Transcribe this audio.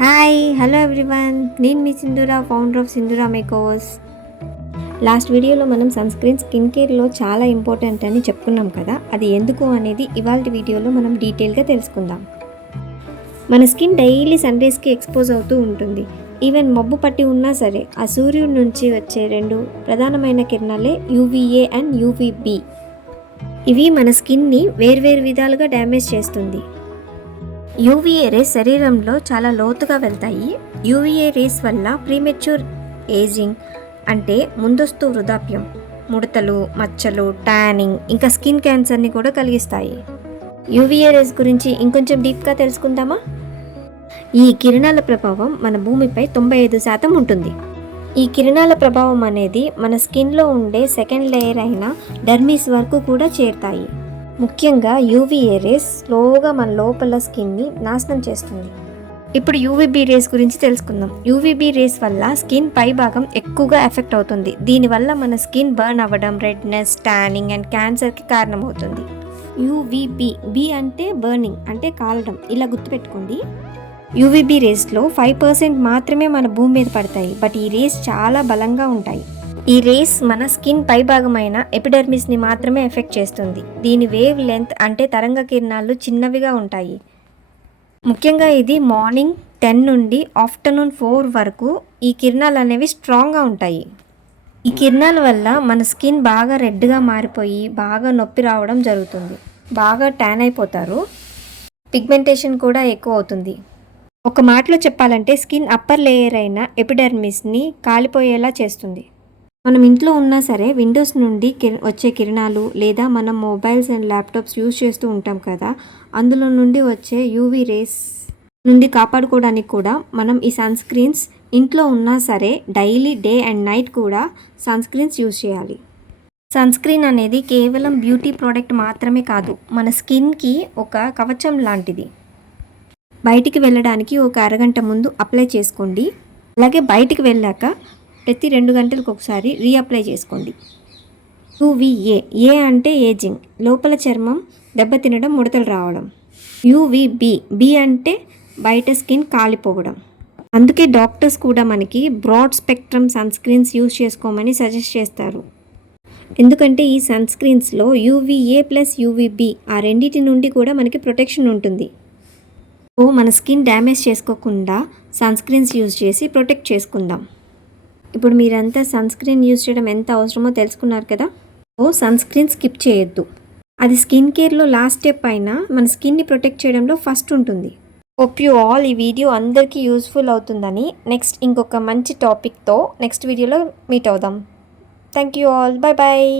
Hi hello everyone, నేను మీ Sindhura, founder of Sindhura makeovers. Last వీడియోలో మనం సన్ స్కిన్ కేర్లో చాలా ఇంపార్టెంట్ అని చెప్పుకున్నాం కదా. అది ఎందుకు అనేది ఇవాళ వీడియోలో మనం డీటెయిల్గా తెలుసుకుందాం. మన స్కిన్ డైలీ సన్ రేస్కి ఎక్స్పోజ్ అవుతూ ఉంటుంది. ఈవెన్ మబ్బు పట్టి ఉన్నా సరే ఆ సూర్యుడి నుంచి వచ్చే రెండు ప్రధానమైన కిరణాలే యూవీఏ అండ్ యూవీబీ. ఇవి మన స్కిన్ని వేర్వేరు విధాలుగా డ్యామేజ్ చేస్తుంది. యూవీఏ రేస్ శరీరంలో చాలా లోతుగా వెళ్తాయి. యూవీఏ రేస్ వల్ల ప్రీమెచ్యూర్ ఏజింగ్ అంటే ముందస్తు వృద్ధాప్యం, ముడతలు, మచ్చలు, ట్యానింగ్, ఇంకా స్కిన్ క్యాన్సర్ని కూడా కలిగిస్తాయి. యూవీఏ రేస్ గురించి ఇంకొంచెం డీప్గా తెలుసుకుందామా? ఈ కిరణాల ప్రభావం మన భూమిపై 95% ఉంటుంది. ఈ కిరణాల ప్రభావం అనేది మన స్కిన్లో ఉండే సెకండ్ లేయర్ అయిన డర్మిస్ వరకు కూడా చేరుతాయి. ముఖ్యంగా యూవీఏ రేస్ స్లోగా మన లోపల స్కిన్ని నాశనం చేస్తుంది. ఇప్పుడు యూవీబీ రేస్ గురించి తెలుసుకుందాం. యూవీబీ రేస్ వల్ల స్కిన్ పై భాగం ఎక్కువగా ఎఫెక్ట్ అవుతుంది. దీనివల్ల మన స్కిన్ బర్న్ అవ్వడం, రెడ్నెస్, ట్యానింగ్ అండ్ క్యాన్సర్కి కారణమవుతుంది. యూవీబీ, బీ అంటే బర్నింగ్, అంటే కాలడం, ఇలా గుర్తుపెట్టుకోండి. యూవీబీ రేస్లో 5% మాత్రమే మన భూమి మీద పడతాయి. బట్ ఈ రేస్ చాలా బలంగా ఉంటాయి. ఈ రేస్ మన స్కిన్ పైభాగమైన ఎపిడర్మిస్ని మాత్రమే ఎఫెక్ట్ చేస్తుంది. దీని వేవ్ లెంత్ అంటే తరంగ కిరణాలు చిన్నవిగా ఉంటాయి. ముఖ్యంగా ఇది మార్నింగ్ 10 నుండి ఆఫ్టర్నూన్ 4 వరకు ఈ కిరణాలు అనేవి స్ట్రాంగ్గా ఉంటాయి. ఈ కిరణాల వల్ల మన స్కిన్ బాగా రెడ్గా మారిపోయి బాగా నొప్పి రావడం జరుగుతుంది. బాగా ట్యాన్ అయిపోతారు. పిగ్మెంటేషన్ కూడా ఎక్కువ అవుతుంది. ఒక మాటలో చెప్పాలంటే స్కిన్ అప్పర్ లేయర్ అయిన ఎపిడర్మిస్ని కాలిపోయేలా చేస్తుంది. మనం ఇంట్లో ఉన్నా సరే విండోస్ నుండి వచ్చే కిరణాలు లేదా మనం మొబైల్స్ అండ్ ల్యాప్టాప్స్ యూజ్ చేస్తూ ఉంటాం కదా, అందులో నుండి వచ్చే యూవీ రేస్ నుండి కాపాడుకోవడానికి కూడా మనం ఈ సన్ స్క్రీన్స్ ఇంట్లో ఉన్నా సరే డైలీ డే అండ్ నైట్ కూడా సన్ స్క్రీన్స్ యూజ్ చేయాలి. సన్ స్క్రీన్ అనేది కేవలం బ్యూటీ ప్రోడక్ట్ మాత్రమే కాదు, మన స్కిన్కి ఒక కవచం లాంటిది. బయటికి వెళ్ళడానికి ఒక అరగంట ముందు అప్లై చేసుకోండి. అలాగే బయటికి వెళ్ళాక ప్రతి 2 గంటలకు ఒకసారి రీఅప్లై చేసుకోండి. యూవీఏ, ఏ అంటే ఏజింగ్, లోపల చర్మం దెబ్బతినడం, ముడతలు రావడం. యూవీబీ, బీ అంటే బయట స్కిన్ కాలిపోవడం. అందుకే డాక్టర్స్ కూడా మనకి broad spectrum sunscreens use చేసుకోమని సజెస్ట్ చేస్తారు. ఎందుకంటే ఈ సన్ స్క్రీన్స్లో యూవీఏ ప్లస్ యూవీబీ ఆ రెండింటి నుండి కూడా మనకి ప్రొటెక్షన్ ఉంటుంది. సో మన స్కిన్ డ్యామేజ్ చేసుకోకుండా సన్ స్క్రీన్స్ యూజ్ చేసి ప్రొటెక్ట్ చేసుకుందాం. ఇప్పుడు మీరంతా సన్ స్క్రీన్ యూజ్ చేయడం ఎంత అవసరమో తెలుసుకున్నారు కదా. ఓ సన్ స్క్రీన్ స్కిప్ చేయొద్దు. అది స్కిన్ కేర్లో లాస్ట్ స్టెప్ అయినా మన స్కిన్ని ప్రొటెక్ట్ చేయడంలో ఫస్ట్ ఉంటుంది. హోప్ యూ ఆల్ ఈ వీడియో అందరికీ యూస్ఫుల్ అవుతుందని. నెక్స్ట్ ఇంకొక మంచి టాపిక్తో నెక్స్ట్ వీడియోలో మీట్ అవుదాం. Thank you all, bye bye.